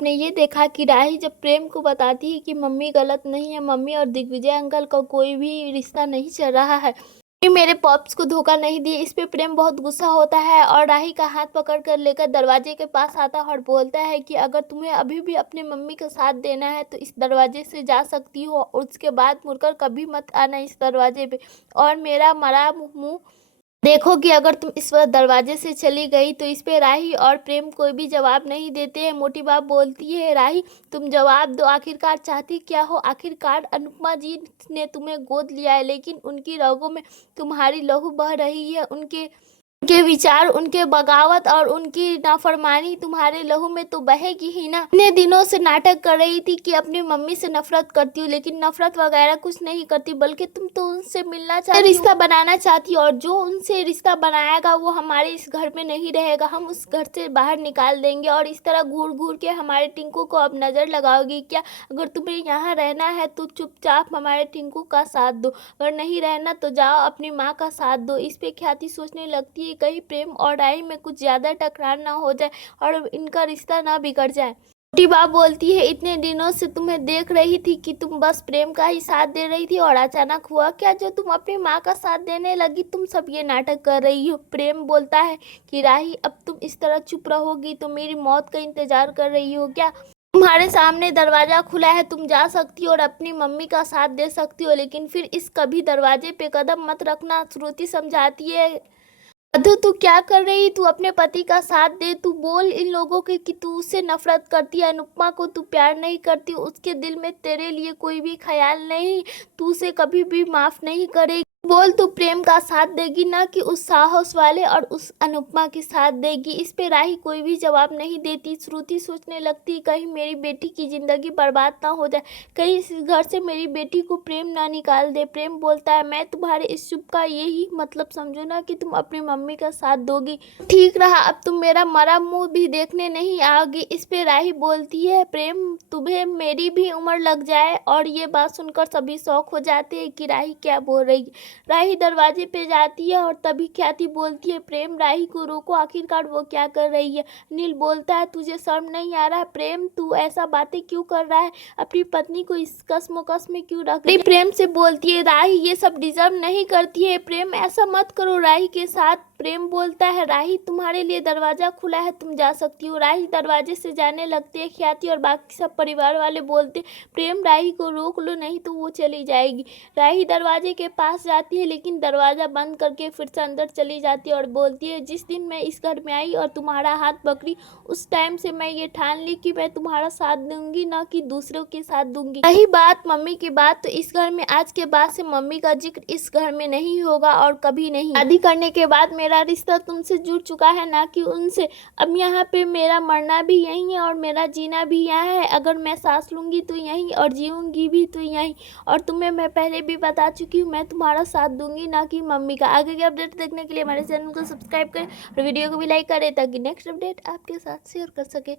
आपने ये देखा कि राही जब प्रेम को बताती है कि मम्मी गलत नहीं है, मम्मी और दिग्विजय अंकल का कोई भी रिश्ता नहीं चल रहा है, ये मेरे पॉप्स को धोखा नहीं दिए। इस पे प्रेम बहुत गुस्सा होता है और राही का हाथ पकड़ कर लेकर दरवाजे के पास आता है और बोलता है कि अगर तुम्हें अभी भी अपनी मम्मी का साथ देना है तो इस दरवाजे से जा सकती हो और उसके बाद मुड़कर कभी मत आना इस दरवाजे पे। और मेरा मरा मुंह देखो कि अगर तुम इस वक्त दरवाजे से चली गई तो इस पे राही और प्रेम कोई भी जवाब नहीं देते हैं। मोटी बात बोलती है, राही तुम जवाब दो, आखिरकार चाहती क्या हो? आखिरकार अनुपमा जी ने तुम्हें गोद लिया है, लेकिन उनकी रगों में तुम्हारी लहू बह रही है। उनके उनके विचार, उनके बगावत और उनकी नाफरमानी तुम्हारे लहू में तो बहेगी ही ना। इतने दिनों से नाटक कर रही थी कि अपनी मम्मी से नफरत करती हूँ, लेकिन नफरत वगैरह कुछ नहीं करती, बल्कि तुम तो उनसे मिलना चाहती, रिश्ता बनाना चाहती हो। और जो उनसे रिश्ता बनाएगा वो हमारे इस घर में नहीं रहेगा, हम उस घर से बाहर निकाल देंगे। और इस तरह घूर घूर के हमारे टिंकू को अब नजर लगाओगी क्या? अगर तुम्हें यहाँ रहना है तो चुपचाप हमारे टिंकू का साथ दो, अगर नहीं रहना तो जाओ अपनी माँ का साथ दो। इस पे ख्याति सोचने लगती है कहीं प्रेम और राही में कुछ ज्यादा टकरार ना हो जाए और इनका रिश्ता ना बिगड़ जाए। छोटी बात बोलती है, इतने दिनों से तुम्हें देख रही थी कि तुम बस प्रेम का ही साथ दे रही थी और अचानक हुआ क्या जो तुम अपनी माँ का साथ देने लगी? तुम सब ये नाटक कर रही हो। प्रेम बोलता है कि राही अब तुम इस तरह चुप रहोगी तो मेरी मौत का इंतजार कर रही हो क्या? तुम्हारे सामने दरवाजा खुला है, तुम जा सकती हो और अपनी मम्मी का साथ दे सकती हो, लेकिन फिर इस कभी दरवाजे पे कदम मत रखना। श्रुति समझाती है, मधु तू क्या कर रही? तू अपने पति का साथ दे। तू बोल इन लोगों के कि तू उससे नफरत करती है, अनुपमा को तू प्यार नहीं करती, उसके दिल में तेरे लिए कोई भी ख्याल नहीं, तू उसे कभी भी माफ नहीं करेगी। बोल तू प्रेम का साथ देगी ना कि उस साहस वाले और उस अनुपमा के साथ देगी? इस पे राही कोई भी जवाब नहीं देती। श्रुति सोचने लगती कहीं मेरी बेटी की जिंदगी बर्बाद ना हो जाए, कहीं इस घर से मेरी बेटी को प्रेम ना निकाल दे। प्रेम बोलता है, मैं तुम्हारे इस चुप का यही मतलब समझो ना कि तुम अपनी मम्मी का साथ दोगी। ठीक रहा, अब तुम मेरा मरा मुंह भी देखने नहीं आओगी। इस पे राही बोलती है, प्रेम तुम्हें मेरी भी उम्र लग जाए। और ये बात सुनकर सभी शौक हो जाते हैं कि राही क्या बोल रही है। राही दरवाजे पे जाती है और तभी ख्याति बोलती है, प्रेम राही को रोको, आखिरकार वो क्या कर रही है? नील बोलता है, तुझे शर्म नहीं आ रहा? प्रेम तू ऐसा बातें क्यों कर रहा है? अपनी पत्नी को इस कश्मोकश में क्यों रख रही? प्रेम से बोलती है, राही ये सब डिजर्व नहीं करती है, प्रेम ऐसा मत करो राही के साथ। प्रेम बोलता है, राही तुम्हारे लिए दरवाजा खुला है, तुम जा सकती हो। राही दरवाजे से जाने लगती है। ख्याति और बाकी सब परिवार वाले बोलते, प्रेम राही को रोक लो नहीं तो वो चली जाएगी। राही दरवाजे के पास जाती है लेकिन दरवाजा बंद करके फिर से अंदर चली जाती है और बोलती है, जिस दिन मैं इस घर में आई और तुम्हारा हाथ पकड़ी उस टाइम से मैं ये ठान ली कि मैं तुम्हारा साथ दूंगी ना कि दूसरों के साथ दूंगी। रही बात मम्मी की बात, तो इस घर में आज के बाद से मम्मी का जिक्र इस घर में नहीं होगा और कभी नहीं। शादी करने के बाद मेरा रिश्ता तुमसे जुड़ चुका है ना कि उनसे। अब यहाँ पे मेरा मरना भी यहीं है और मेरा जीना भी यहाँ है। अगर मैं सांस लूंगी तो यहीं और जीऊंगी भी तो यहीं। और तुम्हें मैं पहले भी बता चुकी हूँ, मैं तुम्हारा साथ दूंगी ना कि मम्मी का। आगे के अपडेट देखने के लिए हमारे चैनल को सब्सक्राइब करें और वीडियो को भी लाइक करें ताकि नेक्स्ट अपडेट आपके साथ शेयर कर सके।